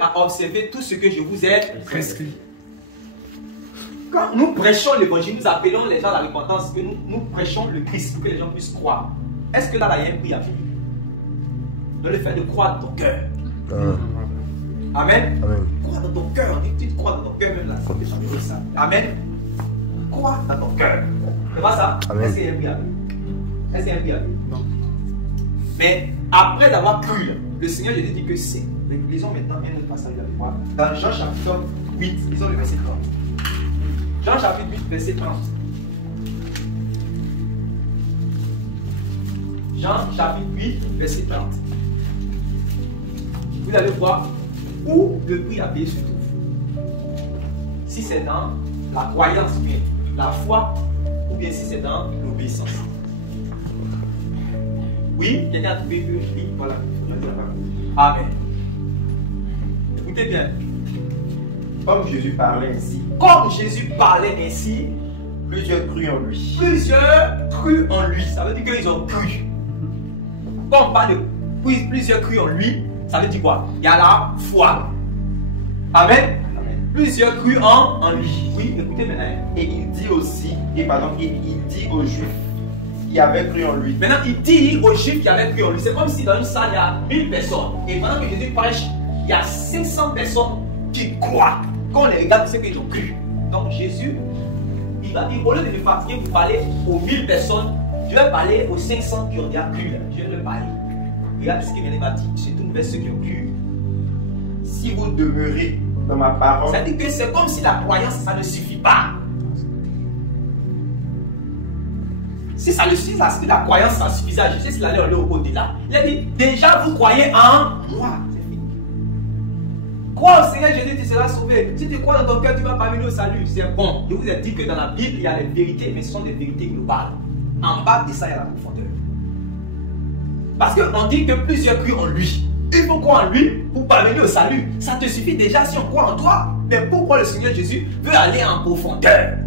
à observer tout ce que je vous ai prescrit. Quand nous prêchons l'évangile, nous appelons les gens à la repentance, que nous prêchons le Christ pour que les gens puissent croire. Est-ce que là, il y a un prix à payer? Dans le fait de croire dans ton cœur. Amen. Amen. Crois dans ton cœur. On dit que tu crois dans ton cœur, même là. C'est ça. Amen. Crois dans ton cœur. C'est pas ça? Est-ce qu'il y a un prix à payer? Est-ce qu'il y a un prix à payer? Non. Mais après avoir cru, le Seigneur Jésus dit que c'est. Lisons maintenant bien notre passage avec moi. Dans Jean chapitre 8, lisons le verset 30. Jean chapitre 8, verset 30. Jean chapitre 8, verset 30. Vous allez voir où le prix à payer se trouve. Si c'est dans la croyance, bien la foi, ou bien si c'est dans l'obéissance. Oui, quelqu'un a trouvé le prix, voilà. Amen. Écoutez bien. Comme Jésus parlait ainsi. Comme Jésus parlait ainsi, plusieurs crurent en lui. Plusieurs crurent en lui. Ça veut dire qu'ils ont cru. Quand on parle de plusieurs crurent en lui, ça veut dire quoi? Il y a la foi. Amen. Amen. Plusieurs crurent en lui. Oui, écoutez maintenant. Et il dit aussi, il dit aux Juifs qui avaient cru en lui. Maintenant, il dit aux Juifs qui avaient cru en lui. C'est comme si dans une salle, il y a 1000 personnes. Et pendant que Jésus prêche, il y a 500 personnes qui croient. Quand on les regarde, c'est qu'ils ont cru. Donc Jésus, il va dire, au lieu de me fatiguer pour parler aux 1000 personnes, je vais parler aux 500 qui ont déjà cru. Je vais leur parler. Regarde ce qu'il m'a dit. C'est tout nouveau ceux qui ont cru. Si vous demeurez dans ma parole. Ça dit que c'est comme si la croyance, ça ne suffit pas. Si ça ne suffit pas, si la croyance, ça suffisait à Jésus, s'il allait au-delà. Il a dit, déjà vous croyez en moi. Crois au Seigneur Jésus, tu seras sauvé. Si tu crois dans ton cœur, tu vas parvenir au salut. C'est bon. Je vous ai dit que dans la Bible, il y a des vérités, mais ce sont des vérités globales. En bas de ça, il y a la profondeur. Parce qu'on dit que plusieurs crient en lui. Il faut croire en lui pour parvenir au salut. Ça te suffit déjà si on croit en toi. Mais pourquoi le Seigneur Jésus veut aller en profondeur?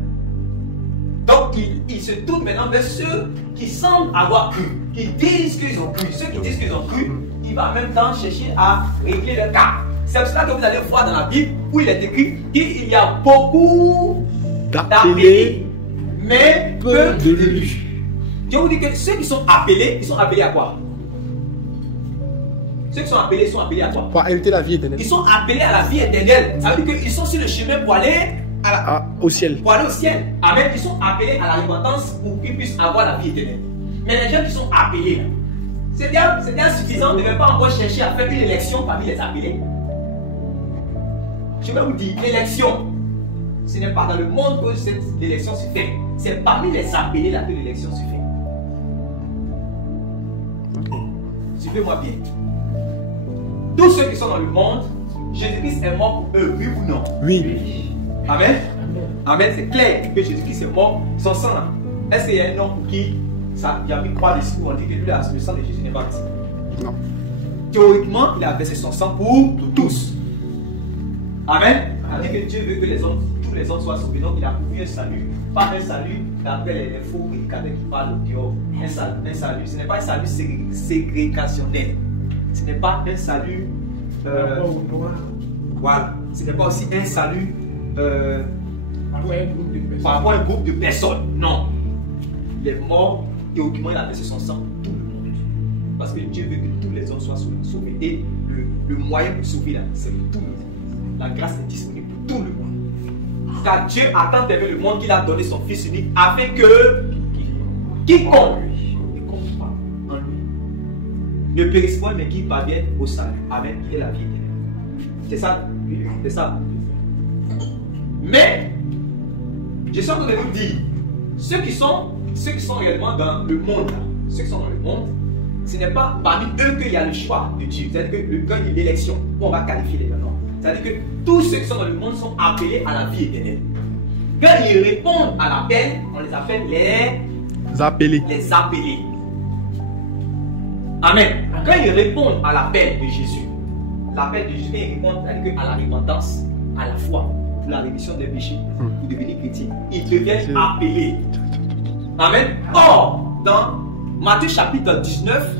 Donc, il se tourne maintenant vers ceux qui semblent avoir cru, qui disent qu'ils ont cru. Ceux qui disent qu'ils ont cru, il va en même temps chercher à régler leur cas. C'est pour cela que vous allez voir dans la Bible où il est écrit qu'il y a beaucoup d'appelés, mais peu d'élus. Je vous dis que ceux qui sont appelés, ils sont appelés à quoi? Ceux qui sont appelés à quoi? Pour hériter la vie éternelle. Ils sont appelés à la vie éternelle. Ça veut dire qu'ils sont sur le chemin pour aller au ciel. Pour aller au ciel. Amen. Ils sont appelés à la repentance pour qu'ils puissent avoir la vie éternelle. Mais les gens qui sont appelés, c'est bien insuffisant. On ne devait pas encore chercher à faire une élection parmi les appelés. Je vais vous dire, l'élection, ce n'est pas dans le monde que cette élection se fait. C'est parmi les appelés là que l'élection se fait. Suivez-moi bien. Tous ceux qui sont dans le monde, Jésus-Christ est mort pour eux, oui ou non? Oui. Amen. Amen, c'est clair que Jésus-Christ est mort. Son sang là. Est-ce qu'il y a un homme pour qui il y a mis croix dessus? On dit que lui, le sang de Jésus n'est pas versé. Non. Théoriquement, il a versé son sang pour tous. Amen. On dit que Dieu veut que tous les hommes soient sauvés. Donc il a prouvé un salut. Pas un salut d'après les faux prédicateurs qui parlent au dehors. Un salut. Ce n'est pas un salut ségrégationnel. Ce n'est pas un salut. Voilà. Ce n'est pas aussi un salut par rapport à un groupe de personnes. Non. Il est mort. Théoriquement, il a versé son sang pour tout le monde. Parce que Dieu veut que tous les hommes soient sauvés. Et le moyen pour sauver là, c'est tout le monde. La grâce est disponible pour tout le monde. Car Dieu a tant aimé le monde qu'il a donné son Fils unique afin que quiconque en lui ne périsse point mais qu'il parvienne au salut. Amen. Il est la vie éternelle. C'est ça. C'est ça. Mais je suis en train de vous dire, ceux qui sont réellement dans le monde, ceux qui sont dans le monde, ce n'est pas parmi eux qu'il y a le choix de Dieu. C'est-à-dire que quand il y a l'élection, on va qualifier les noms. C'est-à-dire que tous ceux qui sont dans le monde sont appelés à la vie éternelle. Quand ils répondent à l'appel, on les appelle les appelés. Amen. Quand ils répondent à l'appel de Jésus, ils répondent à la repentance, à la foi, pour la rémission des péchés, pour devenir chrétien. Ils deviennent appelés. Amen. Or, dans Matthieu chapitre 19,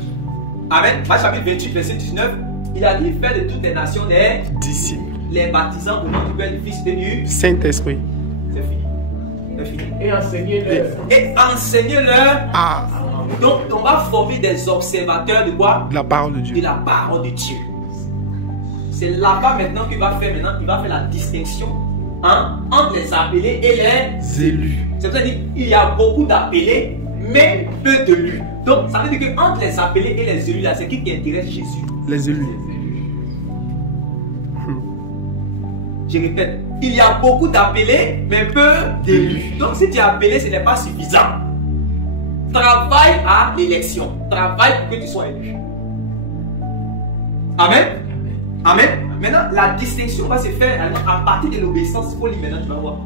Amen, Matthieu chapitre 28, verset 19, Il a dit faire de toutes les nations des Disciples. les baptisants au nom du Père, du Fils et du. Saint-Esprit. C'est fini. C'est fini. Et enseignez-leur. Et enseignez-leur. Ah, Donc, on va former des observateurs de quoi? la parole de De Dieu. la parole de Dieu. C'est là-bas maintenant qu'il va faire la distinction entre les appelés et les. Élus. C'est-à-dire qu'il y a beaucoup d'appelés, mais peu d'élus. Donc, ça veut dire qu'entre les appelés et les élus, là, c'est qui intéresse Jésus? Les élus. Je répète, il y a beaucoup d'appelés, mais peu d'élus. Donc, si tu es appelé, ce n'est pas suffisant. Travaille à l'élection. Travaille pour que tu sois élu. Amen. Amen. Maintenant, la distinction va se faire à partir de l'obéissance. Il faut lire maintenant, tu vas voir.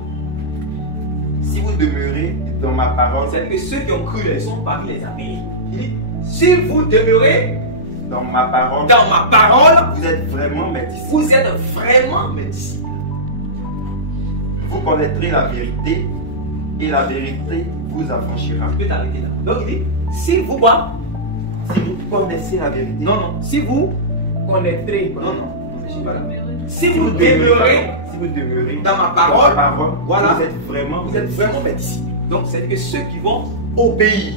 Si vous demeurez dans ma parole, C'est-à-dire que ceux qui ont cru, ils sont parmi les appelés. Il dit, si vous demeurez dans ma parole, dans ma parole, vous êtes vraiment mes disciples. vous êtes vraiment mes disciples. Vous connaîtrez la vérité et la vérité vous affranchira. Tu peux t'arrêter là. Donc il dit, si vous quoi? Si vous connaissez la vérité, Non, si vous. Connaîtrez. Non, je suis pas là. Si si vous demeurez si vous demeurez dans ma parole, voilà, vous êtes vraiment mes disciples. Donc c'est-à-dire que ceux qui vont obéir.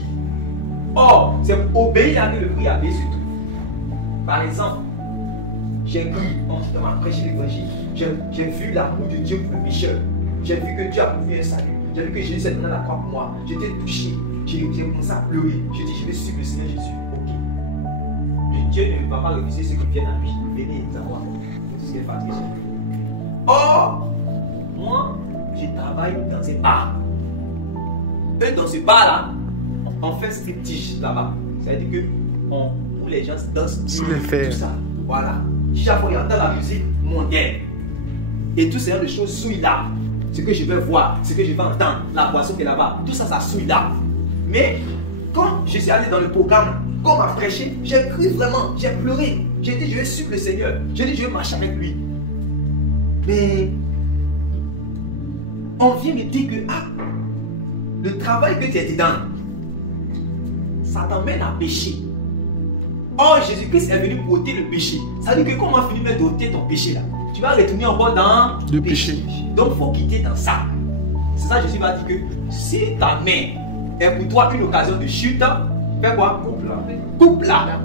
Or, c'est obéir à que le prix a payé sur tout. Par exemple, j'ai cru dans ma prêche l'évangile, j'ai vu l'amour de Dieu pour le pécheur. J'ai vu que Dieu a prouvé un salut. J'ai vu que Jésus est venu à la croix pour moi. J'étais touché. J'ai commencé à pleurer. J'ai dit, je vais suivre le Seigneur Jésus. Ok. Mais Dieu ne va pas refuser ceux qui viennent à lui. Venez, savoir. C'est ce qui est fatigué. Or, moi, je travaille dans ces bars. Eux, dans ce bar-là, on fait striptease là-bas. C'est-à-dire que où les gens dansent Sous les fers. tout ça. Voilà. Chaque fois, il entend la musique mondaine. Et tout ce genre de choses souillent là. Ce que je vais voir, ce que je vais entendre, la boisson qui est là-bas, tout ça, ça souille là. Mais quand je suis allé dans le programme, quand on m'a prêché, j'ai cru vraiment, j'ai pleuré. J'ai dit, je vais suivre le Seigneur. J'ai dit, je vais marcher avec lui. Mais on vient me dire que le travail que tu es dedans, ça t'emmène à pécher. Or, Jésus-Christ est venu pour ôter le péché. Ça veut dire que quand on a fini d'ôter ton péché là, tu vas retourner encore dans Le péché. Donc, il faut quitter dans ça. C'est ça, Jésus va dire que si ta main est pour toi une occasion de chute, fais quoi? Coupe-la.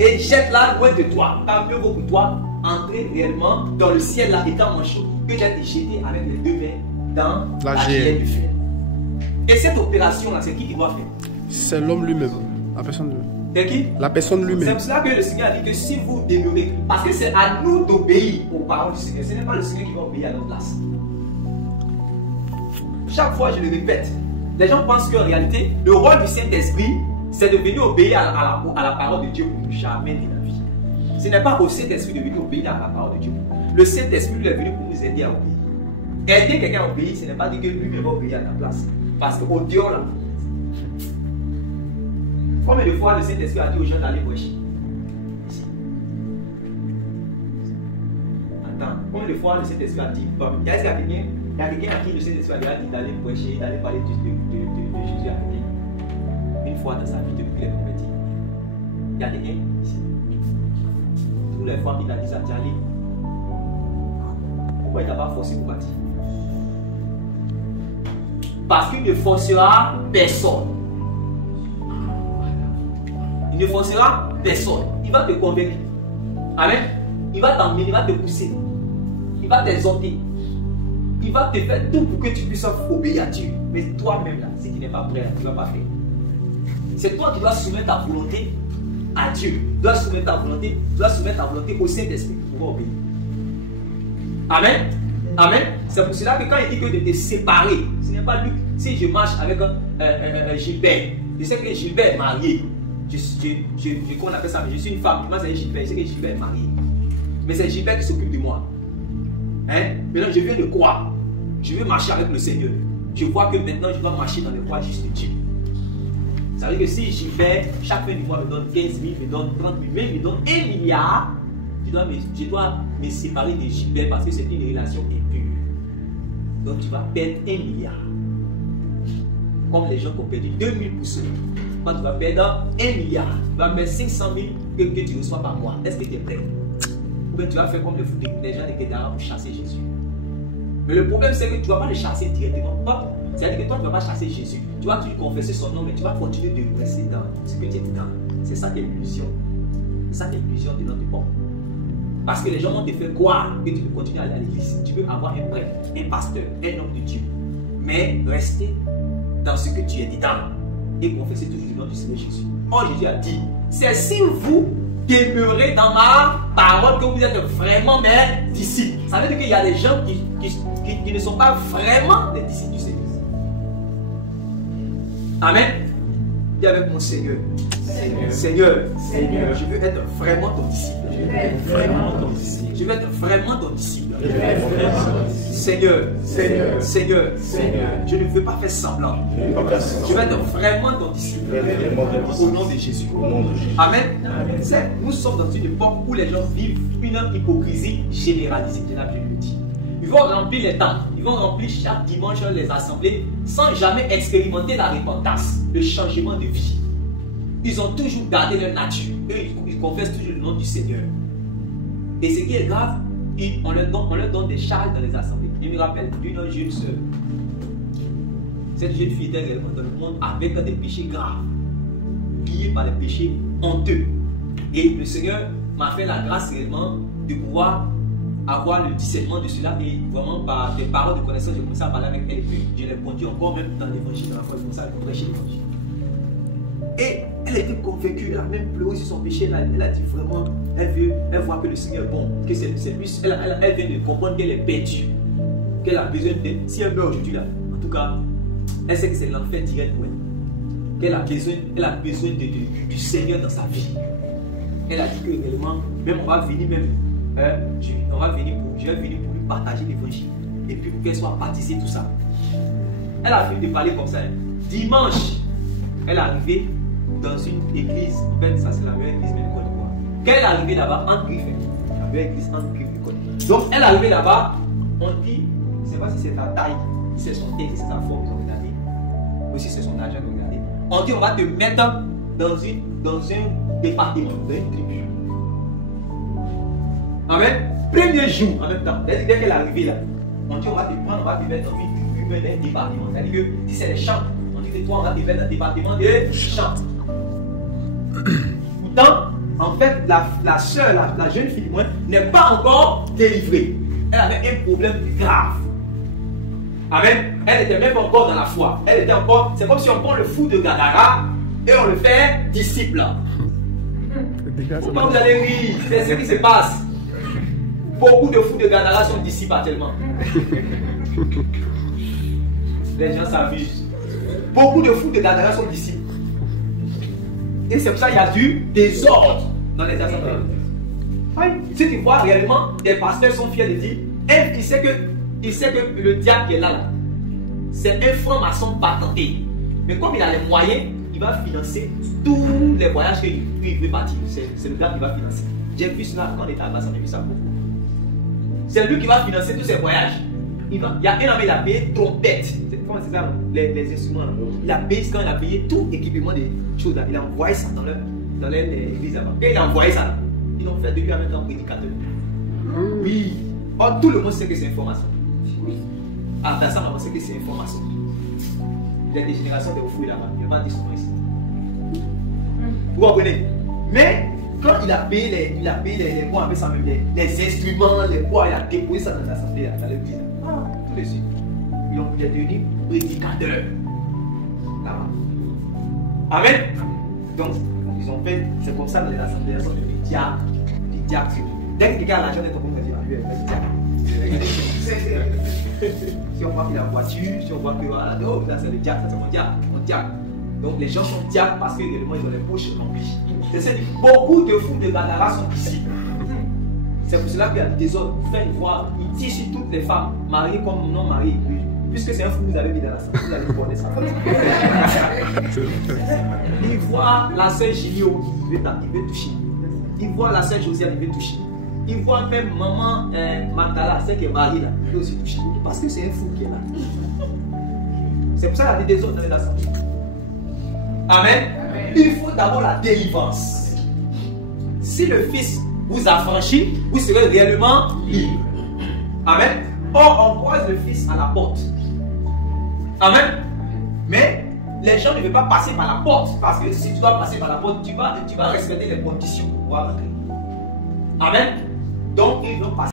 Et jette-la loin de toi. Car mieux vaut pour toi entrer réellement dans le ciel là, étant manchot, que d'être jeté avec les deux mains dans la géhenne du feu. Et cette opération là, c'est qui doit faire? C'est l'homme lui-même. La personne lui-même. C'est qui? La personne C'est lui-même. pour cela que le Seigneur a dit que si vous demeurez, parce que c'est à nous d'obéir aux paroles du Seigneur, ce n'est pas le Seigneur qui va obéir à notre place. Chaque fois, je le répète, les gens pensent qu'en réalité, le rôle du Saint-Esprit, c'est de venir obéir à la parole de Dieu pour nous jamais de la vie. Ce n'est pas au Saint-Esprit de venir obéir à la parole de Dieu. Le Saint-Esprit lui est venu pour nous aider à obéir. Aider quelqu'un à obéir, ce n'est pas dire que lui va obéir à ta place. Parce qu'au dehors là, combien de fois le Saint-Esprit a dit aux gens d'aller prêcher? Ici. Attends, combien de fois le Saint-Esprit a dit? Il y a quelqu'un à qui le Saint-Esprit a dit d'aller prêcher, d'aller parler de Jésus à quelqu'un. Une fois dans sa vie depuis qu'il est converti. Il y a quelqu'un ici. Toutes les fois qu'il a dit ça, tu allé. Pourquoi il t'a pas forcé pour partir? Parce qu'il ne forcera personne. Il ne forcera personne. Il va te convaincre. Amen. Il va t'emmener, il va te pousser. Il va t'exhorter. Il va te faire tout pour que tu puisses obéir à Dieu. Mais toi-même, là, si tu n'es pas prêt, tu ne vas pas faire. C'est toi qui dois soumettre ta volonté à Dieu. Tu dois soumettre ta volonté, au Saint-Esprit pour pouvoir obéir. Amen. Amen. C'est pour cela que quand il dit que de te séparer, ce n'est pas lui. Si je marche avec Gilbert, je sais que Gilbert est marié. Qu'on appelle ça, mais je suis une femme. Moi, c'est Gilbert. Je sais que Gilbert est marié. Mais c'est Gilbert qui s'occupe de moi. Hein? Maintenant, je viens de croire. Je veux marcher avec le Seigneur. Je vois que maintenant, je dois marcher dans les voies justes de Dieu. Ça veut dire que si Gilbert, chaque fin du mois, me donne 15 000, me donne 30 000, même me donne 1 milliard, je dois me séparer de Gilbert parce que c'est une relation impure. Donc, tu vas perdre 1 milliard. comme les gens qui ont perdu 2000%. Quand tu vas perdre 1 milliard, tu vas mettre 500 000 que tu reçois par mois. Est-ce que tu es prêt? Ou bien tu vas faire comme les gens de Kedara pour chasser Jésus. Mais le problème, c'est que tu ne vas pas le chasser directement. C'est-à-dire que toi, tu ne vas pas chasser Jésus. Tu vas toujours confesser son nom, mais tu vas continuer de rester dans ce que tu es dedans. C'est ça qui est l'illusion. C'est ça qui est l'illusion de notre époque. Parce que les gens vont te faire croire que tu peux continuer à aller à l'église. Tu peux avoir un prêtre, un pasteur, un homme de Dieu. Mais rester dans ce que tu es dedans et confesser toujours le nom du Seigneur Jésus. Or, Jésus a dit, c'est si vous demeurez dans ma parole que vous êtes vraiment mes disciples. Ça veut dire qu'il y a des gens qui ne sont pas vraiment les disciples du Seigneur. Amen. Dis avec mon Seigneur. Seigneur, je veux être vraiment ton disciple. Je veux être vraiment ton disciple. Seigneur, je ne veux pas faire semblant. Je veux être vraiment ton disciple. Au nom de Jésus. Amen. Nous sommes dans une époque où les gens vivent une hypocrisie généralisée. Je le dis. Ils vont remplir les temples, ils vont remplir chaque dimanche les assemblées sans jamais expérimenter la repentance, le changement de vie. Ils ont toujours gardé leur nature. Eux, ils confessent toujours le nom du Seigneur. Et ce qui est grave, on leur donne des charges dans les assemblées. Je me rappelle d'une jeune soeur. Cette jeune fille était réellement dans le monde avec des péchés graves, liés par des péchés honteux. Et le Seigneur m'a fait la grâce réellement de pouvoir avoir le discernement de cela et vraiment par des paroles de connaissance, j'ai commencé à parler avec elle et puis je l'ai conduit encore même dans l'évangile, dans la foi, j'ai commencé à prêcher l'évangile. Et elle était convaincue, elle a même pleuré sur son péché, elle a dit vraiment, elle voit que le Seigneur est bon, que c'est lui, elle vient de comprendre qu'elle est perdue, qu'elle a besoin de, si elle meurt aujourd'hui là, en tout cas, elle sait que c'est l'enfer direct pour elle, qu'elle a besoin du Seigneur dans sa vie. Elle a dit que réellement, même on va venir même, je vais venir pour lui partager l'évangile et puis pour qu'elle soit baptisée, tout ça. Elle a fini de parler comme ça. Dimanche, elle est arrivée dans une église. En fait, ça c'est la meilleure église de Côte d'Ivoire. Quand elle est arrivée là-bas, en Griffin, la meilleure église en Griffin de Côte d'Ivoire. Donc elle est arrivée là-bas, on dit, je ne sais pas si c'est ta taille, si c'est son tête, si c'est sa forme, ils ont regardé, ou si c'est son argent, ils ont regardé. On dit, on va te mettre dans un département, dans une tribu. Amen. Premier jour en même temps, dès qu'elle est arrivée là, on dit on va te prendre, on va te mettre dans une tribu, dans un département. C'est-à-dire que si c'est les champs, on dit que toi on va te mettre dans un département de champs. Pourtant, en fait, la soeur, la jeune fille, n'est pas encore délivrée. Elle avait un problème grave. Amen. Elle n'était même pas encore dans la foi. Elle était encore, c'est comme si on prend le fou de Gadara et on le fait disciple. Pourquoi vous allez rire? C'est ce qui se passe. Beaucoup de fous de Gadara sont disciples actuellement. Les gens s'amusent. Beaucoup de fous de Gadara sont disciples. Et c'est pour ça qu'il y a du désordre dans les assemblées. Si tu vois réellement, des pasteurs sont fiers de dire, il sait que le diable qui est là, c'est un franc-maçon patenté. Mais comme il a les moyens, il va financer tous les voyages qu'il veut partir. C'est le gars qui va financer. J'ai vu cela quand on était à Basse, on a vu ça beaucoup. C'est lui qui va financer tous ses voyages. Il y a un homme, il a payé trompette. Comment c'est ça, les instruments. Il a payé, quand il a payé tout équipement de choses là. Il a envoyé ça dans l'église là-bas. Et il a envoyé ça là. Ils ont fait de lui un prédicateur. Oui. Or, tout le monde sait que c'est information. Ah, dans ça, on sait que c'est information. Il y a des générations de fouilles là-bas. Il n'y a pas d'instruments ici. Vous comprenez? Mais quand il a payé les quoi, avec ça même, les instruments, les quoi, il a déposé ça dans l'assemblée, dans l'église. Ah, tout de suite. Il est devenu prédicateur. Là-bas. Amen. Donc, ils ont fait, c'est comme ça dans les assemblées, ils sont devenus diacres. Des diacres. Dès que quelqu'un a l'argent, on va dire, lui, il est diacre. Si on voit qu'il a une voiture, si on voit que voilà, oh, ça c'est le diacre, ça c'est mon diacre. Donc les gens sont diacres parce que réellement ils ont les poches remplies. C'est beaucoup de fous de Gadara sont ici. C'est pour cela qu'il y a des autres. Vous faites voir, il tire sur toutes les femmes, mariées comme non mariées. Puisque c'est un fou que vous avez mis dans la salle, vous allez voir ça. Il voit la sœur Gilio, il veut toucher. Il voit la sœur Josiane, il veut toucher. Il voit même maman Magdala, celle qui est mariée là, il veut aussi toucher. Parce que c'est un fou qui est là. C'est pour ça qu'il y a des désordres dans les assemblées. Amen. Amen. Il faut d'abord la délivrance. Si le Fils vous affranchit, vous serez réellement libre. Amen. Or, on croise le Fils à la porte. Amen. Mais les gens ne veulent pas passer par la porte. Parce que si tu dois passer par la porte, tu vas respecter les conditions pour pouvoir rentrer. Amen. Donc, ils vont passer.